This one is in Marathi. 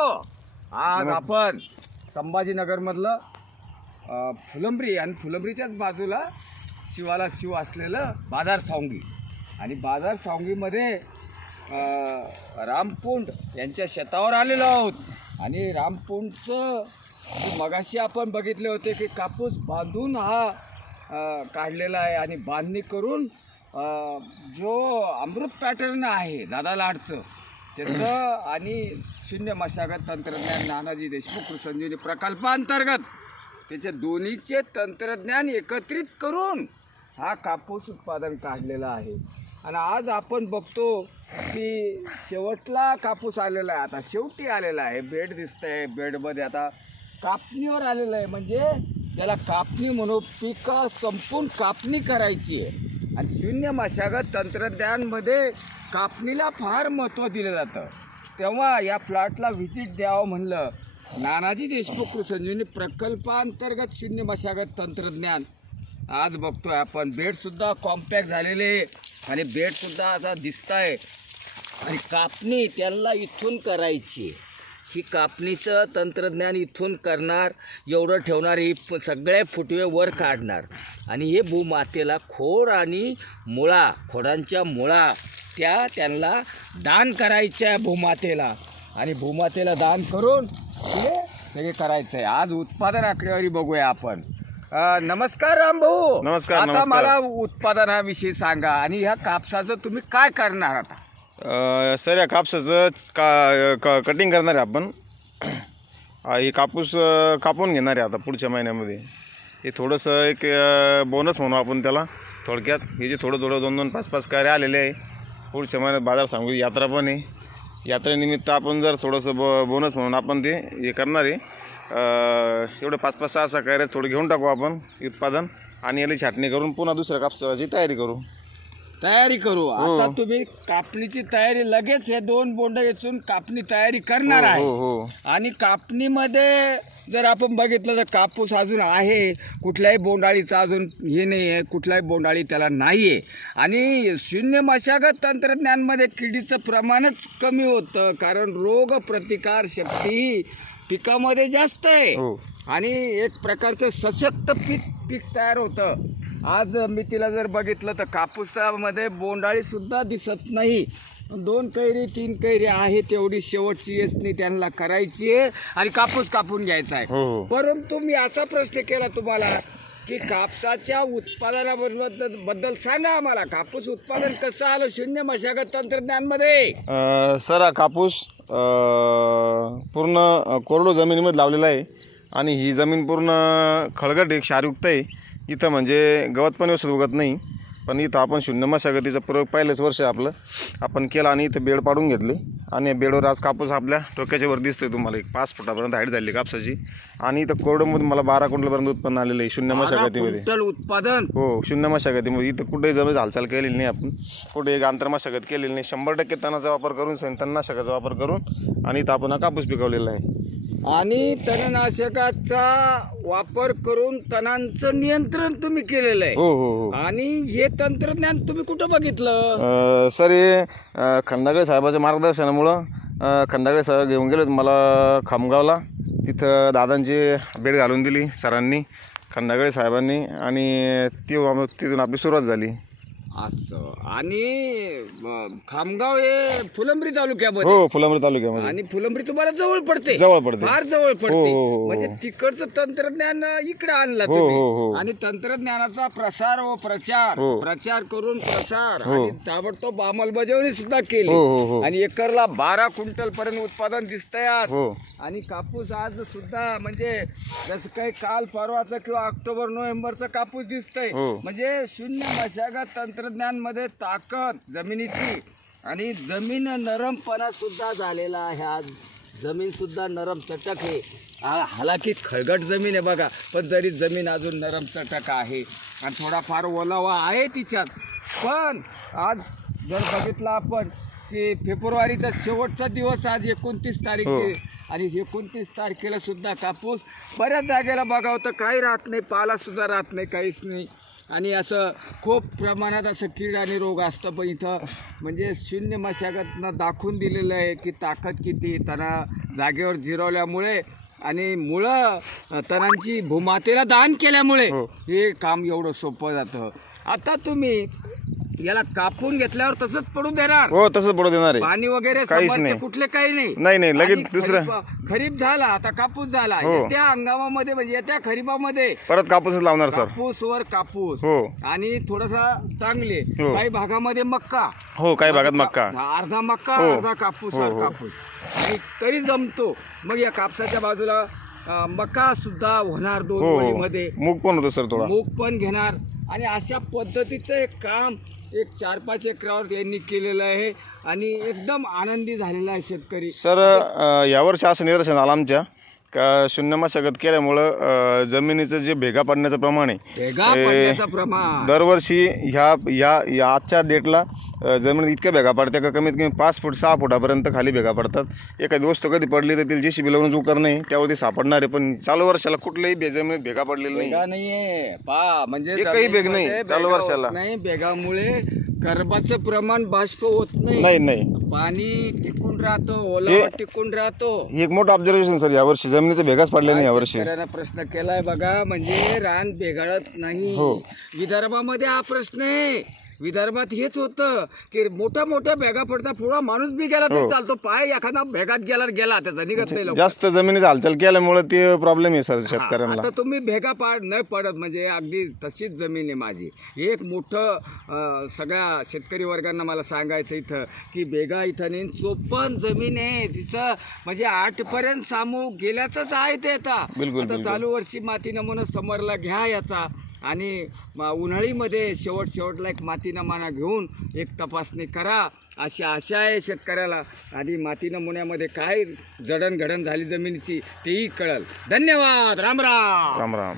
आज आपण संभाजीनगरमधलं फुलंब्री आणि फुलंब्रीच्याच बाजूला शिवाला शिव असलेलं बाजार सावंगी आणि बाजार सावंगीमध्ये रामपुंड यांच्या शेतावर आलेलो आहोत. आणि रामपुंडचं मगाशी आपण बघितले होते की कापूस बांधून हा काढलेला आहे आणि बांधणी करून जो अमृत पॅटर्न आहे दादा लाडचं त्याचं आणि शून्य मशागत तंत्रज्ञान नानाजी देशमुख संजीवनी प्रकल्पांतर्गत त्याचे दोन्हीचे तंत्रज्ञान एकत्रित करून हा कापूस उत्पादन काढलेला आहे. आणि आज आपण बघतो की शेवटला कापूस आलेला आहे, आता शेवटी आलेला आहे. बेड दिसतं आहे, बेडमध्ये आता कापणीवर आलेलं आहे. म्हणजे त्याला कापणी म्हणून पीक संपून कापणी करायची आहे. आणि शून्य मशागत तंत्रज्ञानमध्ये कापणीला फार महत्त्व दिलं जातं. तेव्हा या प्लॉटला व्हिजिट द्यावं म्हणलं. नानाजी देशमुख संजीवनी प्रकल्पांतर्गत शून्य मशागत तंत्रज्ञान आज बघतोय आपण. बेडसुद्धा कॉम्पॅक्ट झालेले आणि बेडसुद्धा आता दिसत आहे. आणि कापणी त्यांना इथून करायची. ही कापणीचं तंत्रज्ञान इथून करणार, एवढं ठेवणार, ही सगळे फुटवे वर काढणार. आणि हे भूमातेला खोड आणि मुळा, खोडांच्या मुळा त्यांना दान करायच्या आहे भूमातेला. आणि भूमातेला दान करून हे सगळे करायचं आहे. आज उत्पादन आकडेवारी बघूया आपण. नमस्कार रामभाऊ. नमस्कार. आता मला उत्पादनाविषयी सांगा आणि ह्या कापसाचं तुम्ही काय करणार आता? सर या कापसाचं कटिंग करणार आहे आपण. हे कापूस कापून घेणार आहे आता पुढच्या महिन्यामध्ये. हे थोडंसं एक बोनस म्हणू आपण त्याला थोडक्यात. हे जे थोडं 2-2, 5-5 कार्य आलेले आहे. पुढच्या महिन्यात बाजार सांगू यात्रा पण आहे. यात्रेनिमित्त आपण जर थोडंसं बोनस म्हणून आपण ते हे करणार आहे. एवढं 5-5, 6-6 कार्य थोडं घेऊन टाकू आपण उत्पादन आणि याला छाटणी करून पुन्हा दुसऱ्या कापसाची तयारी करू. आता तुम्ही कापणीची तयारी लगेच हे 2 बोंड वेचून कापणी तयारी करणार आहे. आणि कापणीमध्ये जर आपण बघितलं तर कापूस अजून आहे, कुठल्याही बोंडाळीचा अजून हे नाही आहे, कुठल्याही बोंडाळी त्याला नाही आहे. आणि शून्य मशागत तंत्रज्ञानमध्ये किडीचं प्रमाणच कमी होतं, कारण रोग प्रतिकार शक्ती पिकामध्ये जास्त आहे. आणि एक प्रकारचं सशक्त पीक तयार होतं. आज मी तिला जर बघितलं तर कापूसामध्ये बोंडाळीसुद्धा दिसत नाही. 2 कैरी 3 कैरी आहे, तेवढी शेवटची येचणी त्यांना करायची आहे आणि कापूस कापून घ्यायचा आहे. परंतु मी असा प्रश्न केला तुम्हाला की कापसाच्या उत्पादनाबद्दल सांगा आम्हाला. कापूस उत्पादन कसं आलं शून्य मशागत तंत्रज्ञानमध्ये? सर हा कापूस पूर्ण कोरडो जमिनीमध्ये लावलेला आहे. आणि ही जमीन पूर्ण खळगट आहे, क्षारयुक्त आहे. इथं म्हणजे गवत पण व्यवस्थित उगत नाही. पण इथं आपण शून्य मशागतीचा प्रयोग पहिलेच वर्ष आपलं आपण केला आणि इथं बेड पाडून घेतले. आणि बेडवर आज कापूस आपल्या टोक्याच्या वर दिसतोय तुम्हाला. 5 फुटापर्यंत हाईट झाली कापसाची. आणि इथं कोरडोमधून मला 12 क्विंटलपर्यंत उत्पन्न आलेलं आहे शून्य मशागतीमध्ये. उत्पादन शून्य मशागतीमध्ये. इथं कुठेही जमीन हालचाल केलेली नाही आपण, कुठे एक आंतर मशागत केलेली नाही. 100% तणाचा वापर करून, तणनाशकाचा वापर करून आणि इथं आपण हा कापूस पिकवलेला आहे. आणि तणनाशकाचा वापर करून तणांचं नियंत्रण तुम्ही केलेलं आहे. आणि हे तंत्रज्ञान तुम्ही कुठं बघितलं? सर हे खंडागळे साहेबाच्या मार्गदर्शनामुळं खंडागळे साहेब घेऊन गेले मला खामगावला. तिथं दादांची भेट घालून दिली सरांनी, खंडागळे साहेबांनी. आणि तिथून आपली सुरुवात झाली. असं. आणि खामगाव हे फुलंब्री तालुक्यामध्ये. फुलंब्री तालुक्यामध्ये. आणि फुलंब्री तुम्हाला जवळ पडते, फार जवळ पडते. म्हणजे तिकडचं तंत्रज्ञान इकडे आणलं तुम्ही. आणि तंत्रज्ञानाचा प्रसार व प्रचार करून प्रसार आणि ताबडतोब अंमलबजावणी सुद्धा केली. आणि एकरला 12 क्विंटल पर्यंत उत्पादन दिसतंय आज. आणि कापूस आज सुद्धा म्हणजे जसं काही काल परवाचा किंवा ऑक्टोबर नोव्हेंबरचा कापूस दिसतंय. म्हणजे शून्य मशागत तंत्रज्ञान मध्ये ताकद जमिनीची. आणि जमीन नरमपणा सुद्धा झालेला आहे. आज जमीन सुद्धा नरम चटक आहे. हालाकी खळगट जमीन आहे बघा, पण तरी जमीन अजून नरम चटक आहे. आणि थोडाफार ओलावा आहे तिच्यात. पण आज जर बघितलं आपण की फेब्रुवारीचा शेवटचा दिवस आज 29 तारीख आहे. आणि 29 तारखेला सुद्धा कापूस बऱ्याच जागेला बघावं तर काही राहत नाही, पाला सुद्धा राहत नाही, काहीच नाही. आणि असं खूप प्रमाणात असं कीड आणि रोग असतं, पण इथं म्हणजे शून्य मशागतनं दाखवून दिलेलं आहे की ताकद किती, त्यांना जागेवर जिरवल्यामुळे आणि मुळं तणांची भूमातेला दान केल्यामुळे हे काम एवढं सोपं जातं. आता तुम्ही याला कापून घेतल्यावर तसंच पडून देणार, हो तसंच पडू देणार आहे. पाणी वगैरे काहीच समरचे नाही. कुठले काही नाही. नाही लगेच आणि दुसरं खरीप झाला, आता कापूस झाला, येत्या हंगामामध्ये म्हणजे येत्या खरीपामध्ये परत कापूसच लावणार सर. कापूसवर कापूस हो आणि थोडासा चांगले हो. काही भागामध्ये मक्का, हो काही भागात मक्का. अर्धा मक्का हो. अर्धा कापूस हो, हो. कापूस आणि तरी जमतो. मग या कापसाच्या बाजूला मका सुद्धा होणार 2 हो ओळीमध्ये, मूग पण होतो सर थोडा. मूग पण घेणार. आणि अशा पद्धतीचं एक काम एक 4-5 एकरावर यांनी केलेलं आहे आणि एकदम आनंदी झालेला आहे शेतकरी. सर यावर्षी असं निदर्शन आलं आमच्या का शून्य मशागत केल्यामुळं जमिनीचं जे भेगा पडण्याचं प्रमाण आहे भेगा पडण्याचं प्रमाण दरवर्षी ह्या आजच्या डेटला जमिनीत इतक्या भेगा पडत्या का कमीत कमी 5 फूट 6 फुटापर्यंत खाली भेगा पडतात. एखादी वस्तू कधी पडली तर तिला JCB लावून उकर नाही त्यावरती सापडणार आहे, पण चालू वर्षाला कुठल्याही जमिनीत भेगा पडलेली नाही. भेगा नाहीये पा म्हणजे एकही भेग नाही जमिनीमध्ये चालू भेगा वर्षाला. होत नाही. भेगामुळे कर्बाचं प्रमाण बाष्प होत नाही नाही पाणी टिकून राहतो, ओलावा टिकून राहतो. हे एक मोठं ऑब्झर्वेशन सर. यावर्षी जमिनीचे भेगाच पडले नाही यावर्षी. शेतकऱ्यानं प्रश्न केलाय बघा, म्हणजे रान भेगाळत नाही. विदर्भामध्ये हा प्रश्न आहे. विदर्भात हेच होतं की मोठ्या भेगा पडतात, पुढा माणूस बी गेला तरी चालतो, पाय एखादा भेगात गेला त्याचा निघत नाही लवकर. जास्त जमिनीची हालचाल केल्यामुळे ते प्रॉब्लेम आहे सर शेतकऱ्यांना. आता तुम्ही भेगा न पडत म्हणजे अगदी तशीच जमीन आहे माझी. एक मोठं सगळ्या शेतकरी वर्गांना मला सांगायचं इथं की भेगा इथं नाही, चोपन जमीन आहे तिचं, म्हणजे 8पर्यंत सामू गेल्याचंच आहे ते. आता चालू वर्षी माती नमुना समरला घ्या याचा आणि उन्हाळीमध्ये शेवटला एक माती नमुना घेऊन एक तपासणी करा अशी आशा आहे शेतकऱ्याला. आणि माती नमुन्यामध्ये काय जडणघडण झाली जमिनीची तेही कळल. धन्यवाद. राम राम. राम राम.